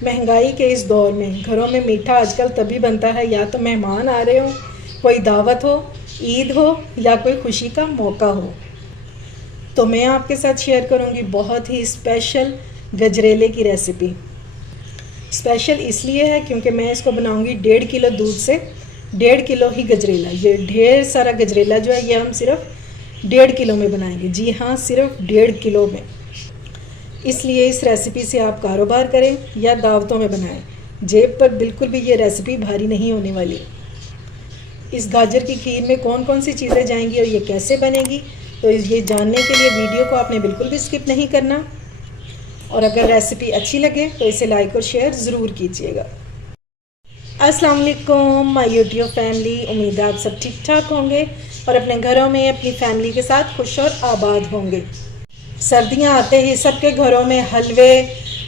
महंगाई के इस दौर में घरों में मीठा आजकल तभी बनता है या तो मेहमान आ रहे हो, कोई दावत हो, ईद हो या कोई खुशी का मौका हो। तो मैं आपके साथ शेयर करूंगी बहुत ही स्पेशल गजरेले की रेसिपी। स्पेशल इसलिए है क्योंकि मैं इसको बनाऊंगी 1.5 किलो दूध से 1.5 किलो ही गजरेला। ये ढेर सारा गजरेला जो है ये हम सिर्फ 1.5 किलो में बनाएंगे। जी हाँ, सिर्फ 1.5 किलो में। इसलिए इस रेसिपी से आप कारोबार करें या दावतों में बनाएं, जेब पर बिल्कुल भी ये रेसिपी भारी नहीं होने वाली। इस गाजर की खीर में कौन कौन सी चीज़ें जाएंगी और ये कैसे बनेगी, तो ये जानने के लिए वीडियो को आपने बिल्कुल भी स्किप नहीं करना। और अगर रेसिपी अच्छी लगे तो इसे लाइक और शेयर ज़रूर कीजिएगा। अस्सलाम वालेकुम माय यूट्यूब फैमिली, उम्मीद है आप सब ठीक ठाक होंगे और अपने घरों में अपनी फैमिली के साथ खुश और आबाद होंगे। सर्दियां आते ही सबके घरों में हलवे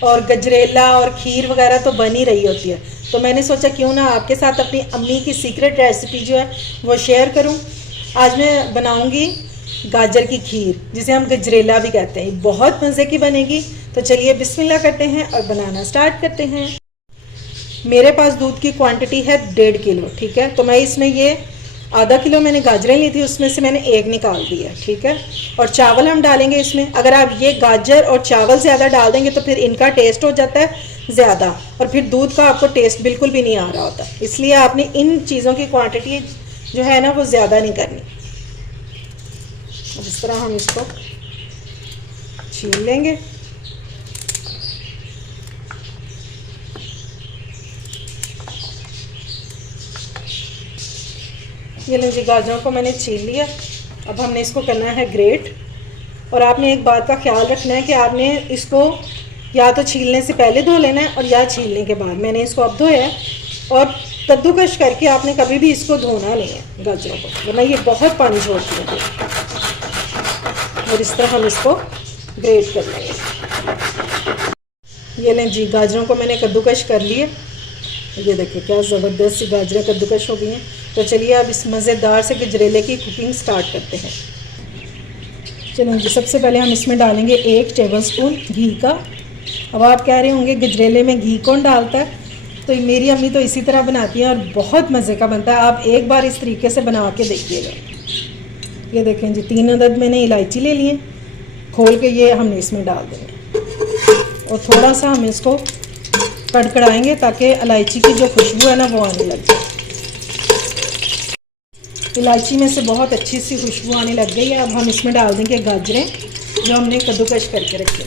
और गजरेला और खीर वगैरह तो बन ही रही होती है। तो मैंने सोचा क्यों ना आपके साथ अपनी अम्मी की सीक्रेट रेसिपी जो है वो शेयर करूं। आज मैं बनाऊंगी गाजर की खीर, जिसे हम गजरेला भी कहते हैं। बहुत मज़े की बनेगी। तो चलिए बिस्मिल्लाह करते हैं और बनाना स्टार्ट करते हैं। मेरे पास दूध की क्वांटिटी है 1.5 किलो, ठीक है। तो मैं इसमें ये आधा किलो मैंने गाजरें ली थी, उसमें से मैंने एक निकाल दी है, ठीक है। और चावल हम डालेंगे इसमें। अगर आप ये गाजर और चावल ज़्यादा डाल देंगे तो फिर इनका टेस्ट हो जाता है ज़्यादा और फिर दूध का आपको टेस्ट बिल्कुल भी नहीं आ रहा होता। इसलिए आपने इन चीज़ों की क्वांटिटी जो है ना वो ज़्यादा नहीं करनी। अब इस तरह हम इसको छील लेंगे। ये लीजिए, गाजरों को मैंने छील लिया। अब हमने इसको करना है ग्रेट। और आपने एक बात का ख्याल रखना है कि आपने इसको या तो छीलने से पहले धो लेना है और या छीलने के बाद। मैंने इसको अब धोया है और कद्दूकश करके आपने कभी भी इसको धोना नहीं है गाजरों को, वरना ये बहुत पानी छोड़ती है। और इस तरह हम इसको ग्रेट कर लेंगे। ये लें जी, गाजरों को मैंने कद्दूकश कर लिए। ये देखिए क्या ज़बरदस्त सी गाजरें कद्दूकश हो गई हैं। तो चलिए अब इस मज़ेदार से गजरेले की कुकिंग स्टार्ट करते हैं। चलो जी, सबसे पहले हम इसमें डालेंगे 1 टेबलस्पून घी का। अब आप कह रहे होंगे गजरेले में घी कौन डालता है, तो मेरी अम्मी तो इसी तरह बनाती है और बहुत मज़े का बनता है। आप एक बार इस तरीके से बना के देखिएगा। ये देखें जी, 3 अदद मैंने इलायची ले लिए, खोल के ये हमने इसमें डाल देंगे और थोड़ा सा हम इसको कड़कड़ाएंगे ताकि इलायची की जो खुशबू है ना वो आने लग जाए। इलायची में से बहुत अच्छी सी खुशबू आने लग गई है। अब हम इसमें डाल देंगे गाजरें जो हमने कद्दूकश करके रखे।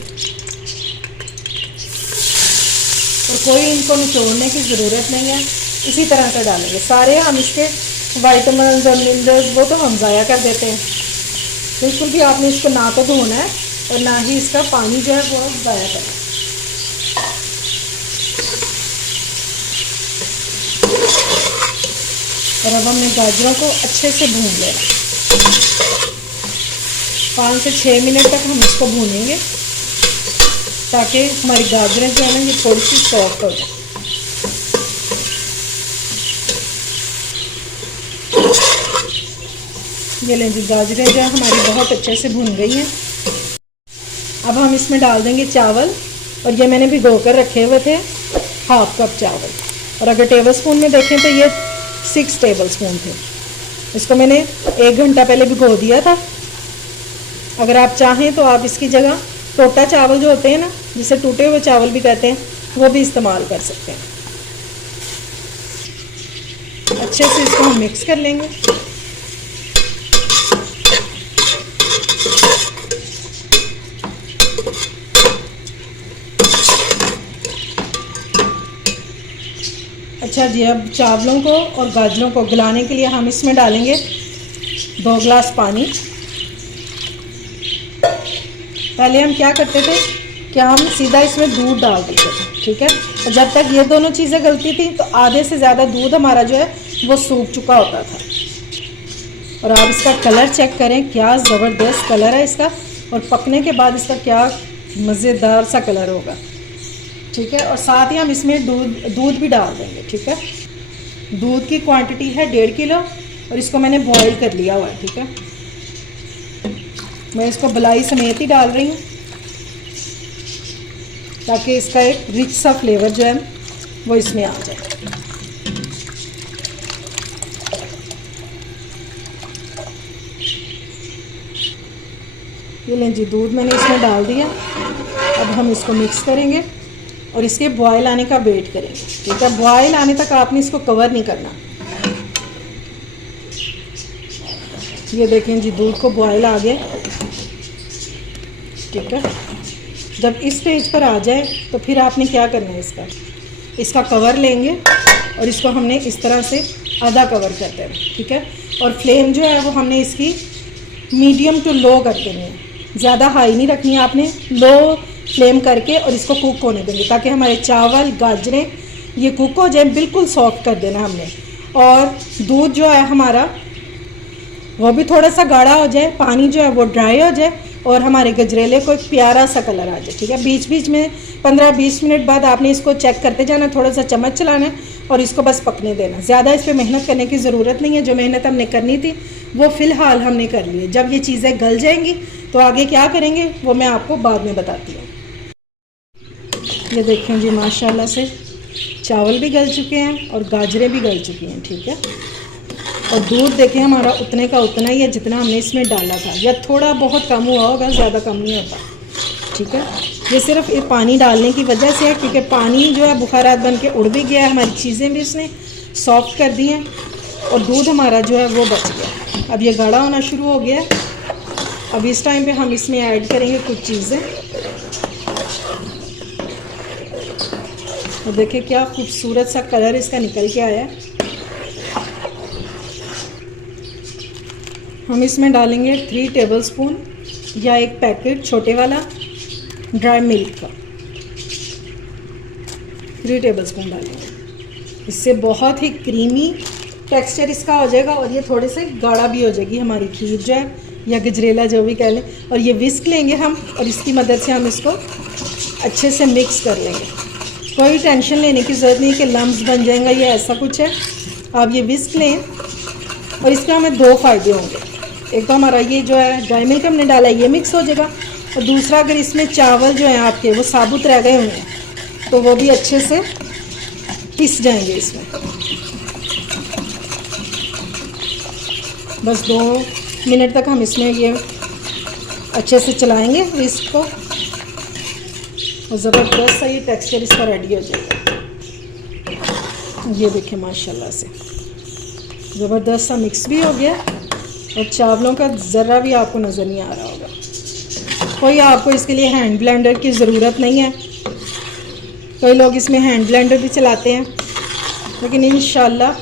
और कोई इनको निचोड़ने की ज़रूरत नहीं है, इसी तरह से डालेंगे सारे। हम इसके वाइटामिन और मिनरल्स वो तो हम ज़ाया कर देते हैं। बिल्कुल भी आपने इसको ना तो धोना है और ना ही इसका पानी जो है वो ज़ाया करना है। और अब हमने गाजरों को अच्छे से भून लेना। 5 से 6 मिनट तक हम इसको भूनेंगे ताकि हमारी गाजरें जो है ना ये थोड़ी सी सॉफ्ट हो जाए। ये लें जी, गाजरें जो है हमारी बहुत अच्छे से भून गई हैं। अब हम इसमें डाल देंगे चावल। और ये मैंने भिगो कर रखे हुए थे 1/2 कप चावल। और अगर टेबल स्पून में देखें तो ये 6 टेबल स्पून थे। इसको मैंने 1 घंटा पहले भिगो दिया था। अगर आप चाहें तो आप इसकी जगह टोटा चावल जो होते हैं ना, जिसे टूटे हुए चावल भी कहते हैं, वो भी इस्तेमाल कर सकते हैं। अच्छे से इसको हम मिक्स कर लेंगे। अच्छा जी, अब चावलों को और गाजरों को गलाने के लिए हम इसमें डालेंगे 2 गिलास पानी। पहले हम क्या करते थे कि हम सीधा इसमें दूध डाल देते थे, ठीक है। और जब तक ये दोनों चीज़ें गलती थी तो आधे से ज़्यादा दूध हमारा जो है वो सूख चुका होता था। और आप इसका कलर चेक करें, क्या ज़बरदस्त कलर है इसका। और पकने के बाद इसका क्या मज़ेदार सा कलर होगा, ठीक है। और साथ ही हम इसमें दूध भी डाल देंगे, ठीक है। दूध की क्वांटिटी है 1.5 किलो और इसको मैंने बॉईल कर लिया हुआ है, ठीक है। मैं इसको बलाई समेत ही डाल रही हूँ। ताकि इसका एक रिच सा फ्लेवर जो है वो इसमें आ जाए। ये लें जी, दूध मैंने इसमें डाल दिया। अब हम इसको मिक्स करेंगे और इसके बॉयल आने का वेट करेंगे। ठीक है, बॉयल आने तक आपने इसको कवर नहीं करना। ये देखें जी, दूध को बॉयल आ गया। ठीक है, जब इस स्टेज पर आ जाए तो फिर आपने क्या करना है, इसका कवर लेंगे और इसको हमने इस तरह से आधा कवर कर देना। ठीक है, और फ्लेम जो है वो हमने इसकी मीडियम टू लो कर देनी है, ज़्यादा हाई नहीं रखनी है आपने, लो फ्लेम करके और इसको कुक होने देंगे ताकि हमारे चावल गाजरें ये कुक हो जाए। बिल्कुल सॉफ्ट कर देना हमने, और दूध जो है हमारा वो भी थोड़ा सा गाढ़ा हो जाए, पानी जो है वो ड्राई हो जाए और हमारे गजरेले को एक प्यारा सा कलर आ जाए। ठीक है, बीच बीच में 15-20 मिनट बाद आपने इसको चेक करते जाना, थोड़ा सा चम्मच चलाना और इसको बस पकने देना। ज़्यादा इस पर मेहनत करने की ज़रूरत नहीं है, जो मेहनत हमने करनी थी वो फ़िलहाल हमने कर ली है। जब ये चीज़ें गल जाएंगी तो आगे क्या करेंगे वो मैं आपको बाद में बताती हूँ। ये देखें जी, माशाल्लाह से चावल भी गल चुके हैं और गाजरें भी गल चुकी हैं। ठीक है, और दूध देखें हमारा उतने का उतना ही है जितना हमने इसमें डाला था, या थोड़ा बहुत कम हुआ होगा, ज़्यादा कम नहीं होता। ठीक है, ये सिर्फ ये पानी डालने की वजह से है, क्योंकि पानी जो है बुखारात बन के उड़ भी गया है, हमारी चीज़ें भी इसने सॉफ्ट कर दी हैं और दूध हमारा जो है वो बच गया। अब ये गाढ़ा होना शुरू हो गया है। अब इस टाइम पे हम इसमें ऐड करेंगे कुछ चीज़ें, और देखिए क्या खूबसूरत सा कलर इसका निकल के आया है। हम इसमें डालेंगे 3 टेबलस्पून या एक पैकेट छोटे वाला ड्राई मिल्क का, 3 टेबलस्पून डालेंगे। इससे बहुत ही क्रीमी टेक्सचर इसका हो जाएगा और ये थोड़े से गाढ़ा भी हो जाएगी हमारी खीर जो है, या गजरेला जो भी कह लें। और ये विस्क लेंगे हम और इसकी मदद से हम इसको अच्छे से मिक्स कर लेंगे। कोई टेंशन लेने की ज़रूरत नहीं कि लम्स बन जाएगा या ऐसा कुछ है। आप ये विस्क लें और इसके हमें 2 फ़ायदे होंगे। एक तो हमारा ये जो है ड्राई मिल्क हमने डाला है ये मिक्स हो जाएगा, और दूसरा अगर इसमें चावल जो हैं आपके वो साबुत रह गए होंगे तो वो भी अच्छे से पिस जाएंगे इसमें। बस 2 मिनट तक हम इसमें ये अच्छे से चलाएंगे इसको, और ज़बरदस्त सा ये टेक्सचर इसका रेडी हो जाएगा। ये देखिए माशाल्लाह से ज़बरदस्त सा मिक्स भी हो गया और चावलों का ज़रा भी आपको नज़र नहीं आ रहा होगा। कोई आपको इसके लिए हैंड ब्लेंडर की ज़रूरत नहीं है, कई लोग इसमें हैंड ब्लेंडर भी चलाते हैं, लेकिन इंशाल्लाह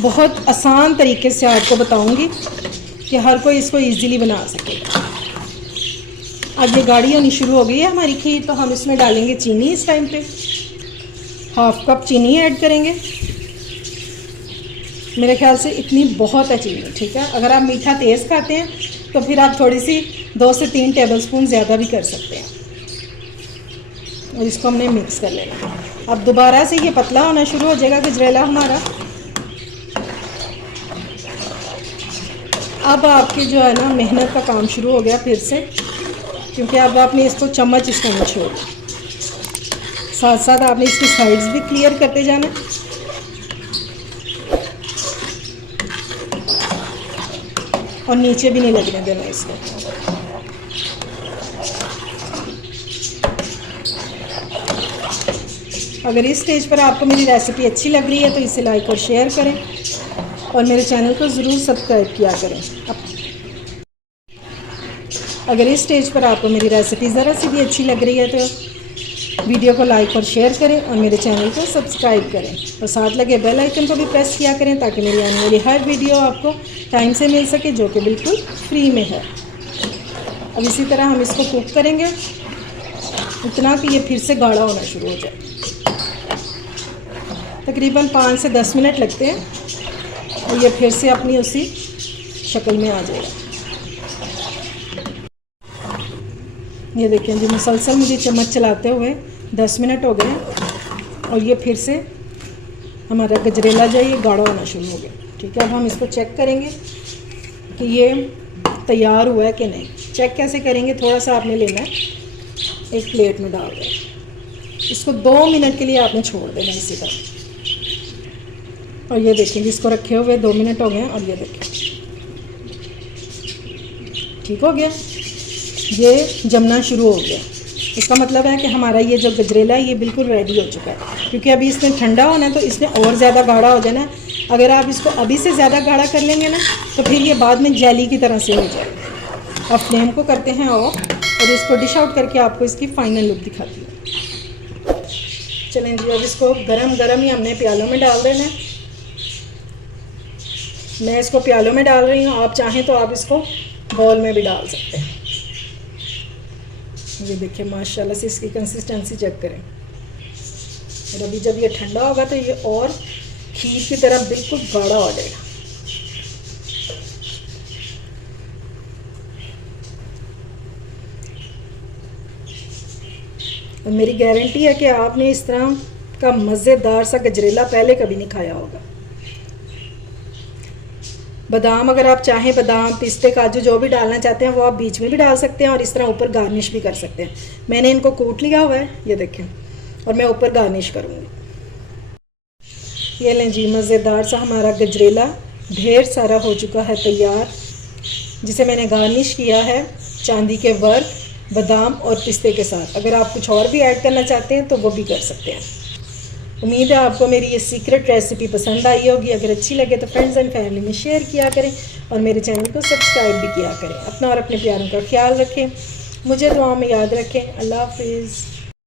बहुत आसान तरीके से आपको बताऊंगी कि हर कोई इसको इजीली बना सकेगा। अब ये गाढ़ी होनी शुरू हो गई है हमारी खीर, तो हम इसमें डालेंगे चीनी। इस टाइम पे 1/2 कप चीनी ऐड करेंगे। मेरे ख्याल से इतनी बहुत है चीनी। ठीक है, अगर आप मीठा तेज़ खाते हैं तो फिर आप थोड़ी सी 2 से 3 टेबलस्पून ज़्यादा भी कर सकते हैं। और इसको हमने मिक्स कर लेना। अब दोबारा से ये पतला होना शुरू हो जाएगा गजरेला हमारा। अब आपकी जो है ना मेहनत का काम शुरू हो गया फिर से, क्योंकि अब आपने इसको चम्मच इसको नहीं छोड़ना, साथ साथ आपने इसकी साइड्स भी क्लियर करते जाना। और नीचे भी नहीं लगने देना इसको। अगर इस स्टेज पर आपको मेरी रेसिपी अच्छी लग रही है तो इसे लाइक और शेयर करें और मेरे चैनल को ज़रूर सब्सक्राइब किया करें। अगर इस स्टेज पर आपको मेरी रेसिपी ज़रा सी भी अच्छी लग रही है तो वीडियो को लाइक और शेयर करें और मेरे चैनल को सब्सक्राइब करें और साथ लगे बेल आइकन को भी प्रेस किया करें ताकि मेरी आने वाली हर वीडियो आपको टाइम से मिल सके, जो कि बिल्कुल फ्री में है। अब इसी तरह हम इसको कुक करेंगे इतना कि ये फिर से गाढ़ा होना शुरू हो जाए। तकरीबन 5 से 10 मिनट लगते हैं और ये फिर से अपनी उसी शक्ल में आ जाएगा। ये देखिए जी, मुसलसल मुझे चम्मच चलाते हुए 10 मिनट हो गए और ये फिर से हमारा गजरेला जो है ये गाढ़ा होना शुरू हो गया। ठीक है, अब हम इसको चेक करेंगे कि ये तैयार हुआ है कि नहीं। चेक कैसे करेंगे, थोड़ा सा आपने लेना है, एक प्लेट में डाल दें। इसको 2 मिनट के लिए आपने छोड़ देना इसी तरह। और ये देखें इसको रखे हुए 2 मिनट हो गए हैं और ये देखें ठीक हो गया, ये जमना शुरू हो गया। इसका मतलब है कि हमारा ये जो गजरेला है ये बिल्कुल रेडी हो चुका है, क्योंकि अभी इसने ठंडा होना है तो इसने और ज़्यादा गाढ़ा हो जाना। अगर आप इसको अभी से ज़्यादा गाढ़ा कर लेंगे ना तो फिर ये बाद में जेली की तरह से हो जाएगा। अब फ्लेम को करते हैं ऑफ और इसको डिश आउट करके आपको इसकी फाइनल लुक दिखाती हूँ। चलें जी, अब इसको गरम गरम ही हमने प्यालों में डाल देना है। मैं इसको प्यालों में डाल रही हूँ, आप चाहें तो आप इसको बाउल में भी डाल सकते हैं। ये देखिए माशाल्लाह से इसकी कंसिस्टेंसी चेक करें। और अभी जब ये ठंडा होगा तो ये और खीर की तरह बिल्कुल गाढ़ा हो जाएगा। और मेरी गारंटी है कि आपने इस तरह का मज़ेदार सा गजरेला पहले कभी नहीं खाया होगा। बादाम अगर आप चाहें, बादाम पिस्ते काजू जो भी डालना चाहते हैं वो आप बीच में भी डाल सकते हैं और इस तरह ऊपर गार्निश भी कर सकते हैं। मैंने इनको कूट लिया हुआ है, ये देखें, और मैं ऊपर गार्निश करूँगी। ये लें जी, मज़ेदार सा हमारा गजरेला ढेर सारा हो चुका है तैयार, जिसे मैंने गार्निश किया है चांदी के वर्क, बादाम और पिस्ते के साथ। अगर आप कुछ और भी ऐड करना चाहते हैं तो वो भी कर सकते हैं। उम्मीद है आपको मेरी ये सीक्रेट रेसिपी पसंद आई होगी। अगर अच्छी लगे तो फ्रेंड्स एंड फैमिली में शेयर किया करें और मेरे चैनल को सब्सक्राइब भी किया करें। अपना और अपने प्यारों का ख्याल रखें, मुझे दुआओं में याद रखें। अल्लाह हाफिज़।